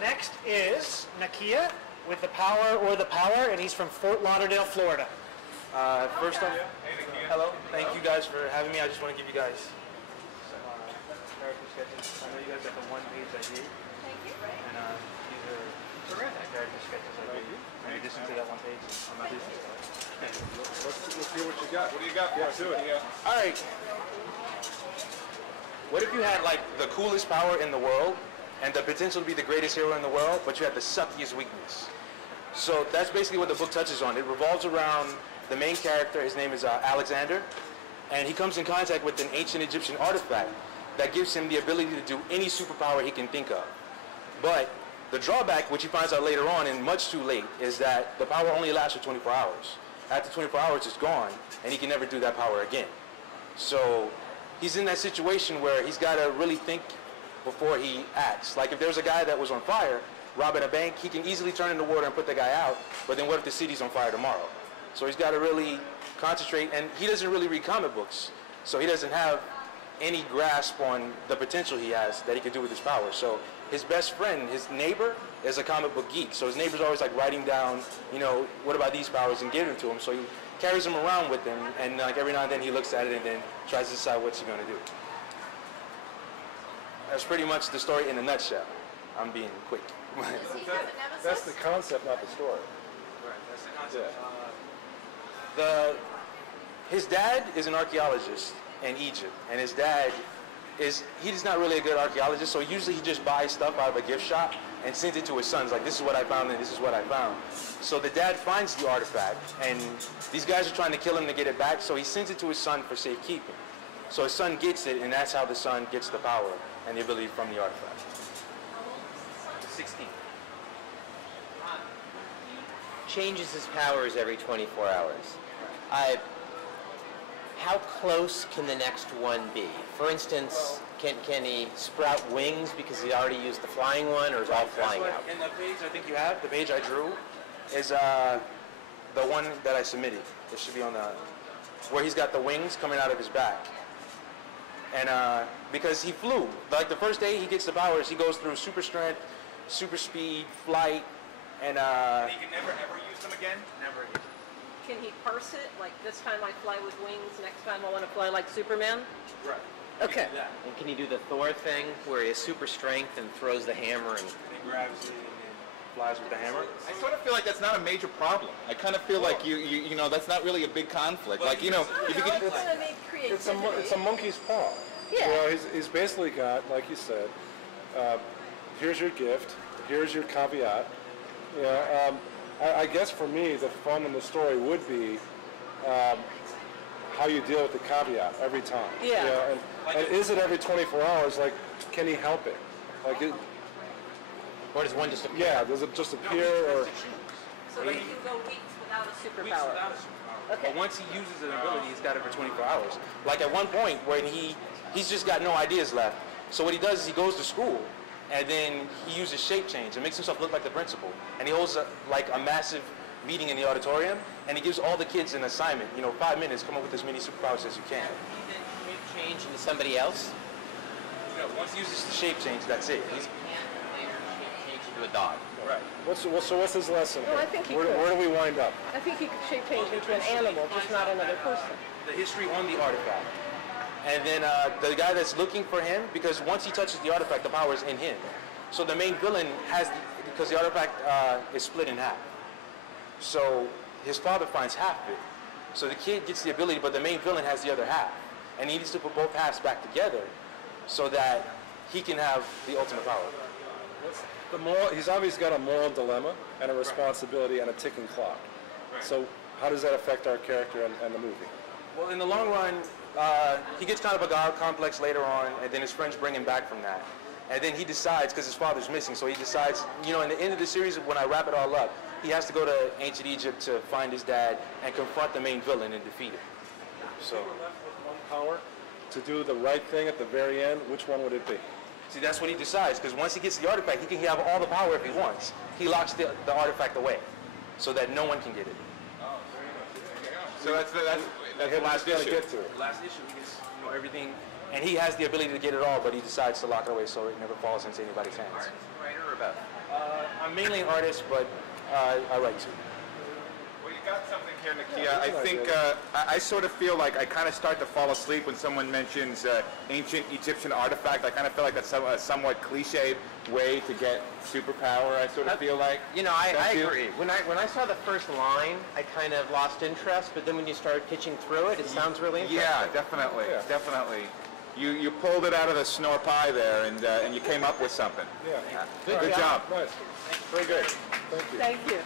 next is Nakia with the power, and he's from Fort Lauderdale, Florida. First off, hello. Thank you guys for having me. I just want to give you guys some character sketches. I know you guys got the one page I did. Thank you. And these are character sketches I did. In addition to that one page, I'm not doing Let's see what you got. What do you got? Yeah, do it. Yeah. All right. What if you had like the coolest power in the world and the potential to be the greatest hero in the world, but you had the suckiest weakness? So that's basically what the book touches on. It revolves around the main character. His name is Alexander, and he comes in contact with an ancient Egyptian artifact that gives him the ability to do any superpower he can think of. But the drawback, which he finds out later on and much too late, is that the power only lasts for 24 hours. After 24 hours, it's gone, and he can never do that power again. So he's in that situation where he's got to really think before he acts. Like if there's a guy that was on fire, robbing a bank, he can easily turn in the water and put the guy out, but then what if the city's on fire tomorrow? So he's got to really concentrate, and he doesn't really read comic books, so he doesn't have any grasp on the potential he has that he could do with his power. So his best friend, his neighbor, is a comic book geek. So his neighbor's always like writing down, you know, what about these powers, and giving them to him. So he carries them around with him, and like every now and then he looks at it and then tries to decide what's he going to do. That's pretty much the story in a nutshell. I'm being quick. That's the concept, not the story. Right, that's the concept. Yeah. His dad is an archaeologist in Egypt, and his dad he's not really a good archaeologist, so usually he just buys stuff out of a gift shop and sends it to his sons, like, this is what I found and this is what I found. So the dad finds the artifact, and these guys are trying to kill him to get it back, so he sends it to his son for safekeeping. So his son gets it, and that's how the son gets the power and the ability from the artifact. 16. Changes his powers every 24 hours. How close can the next one be? For instance, can he sprout wings because he already used the flying one, or is all flying out? In the page I think you have, the page I drew, is the one that I submitted. It should be on the, where he's got the wings coming out of his back. And because he flew, like the first day he gets the powers, he goes through super strength, super speed, flight, and he can never ever use them again? Never again. Can he parse it? Like this time I fly with wings, next time I want to fly like Superman? Right. Okay. And can he do the Thor thing where he has super strength and throws the hammer and he grabs it and flies with the hammer? I sort of feel like that's not a major problem. I kind of feel like you know that's not really a big conflict. Like you know, if you it's going to need creativity. It's a monkey's paw. Yeah. You know, he's basically got, like you said, here's your gift, here's your caveat. You know, I guess for me, the fun in the story would be how you deal with the caveat every time. Yeah. You know, and is it every 24 hours? Like, can he help it? Like, or does one just appear? Yeah, does it just appear? Or So that he can go weeks without a superpower. Okay. But once he uses an ability, he's got it for 24 hours. Like at one point when he's just got no ideas left. So what he does is he goes to school, and then he uses shape change and makes himself look like the principal. And he holds like a massive meeting in the auditorium, and he gives all the kids an assignment. You know, 5 minutes, come up with as many superpowers as you can. He then shape change into somebody else? You know, once he uses the shape change, that's it. He can't later shape change into a dog. Right. so what's his lesson? Well, I think he where do we wind up? I think he could shape change into an animal, just not another person. The history on the artifact. And then the guy that's looking for him, because once he touches the artifact, the power is in him. So the main villain has, because the artifact is split in half. So his father finds half of it. So the kid gets the ability, but the main villain has the other half. And he needs to put both halves back together so that he can have the ultimate power. He's obviously got a moral dilemma and a responsibility and a ticking clock. Right. So how does that affect our character and the movie? Well, in the long run, he gets kind of a god complex later on, and then his friends bring him back from that. And then he decides, because his father's missing, so he decides, you know, in the end of the series, when I wrap it all up, he has to go to ancient Egypt to find his dad and confront the main villain and defeat him. So if we were left with one power to do the right thing at the very end, which one would it be? See, that's what he decides, because once he gets the artifact, he can have all the power if he wants. He locks the artifact away so that no one can get it. Oh, there you go. So that's the last issue. Last issue, he gets everything, and he has the ability to get it all, but he decides to lock it away so it never falls into anybody's hands. Writer or about? I'm mainly an artist, but I write too. Well, you got something here, Nakia. I think I sort of feel like I kind of start to fall asleep when someone mentions ancient Egyptian artifact. I kind of feel like that's a somewhat cliched way to get superpower. I sort of feel like. You know, I agree. When I saw the first line, I kind of lost interest. But then when you started pitching through it, it sounds really interesting. Yeah, definitely, definitely. You pulled it out of the snore pie there, and you came up with something. Yeah. Good job. Nice. Very good. Thank you. Thank you.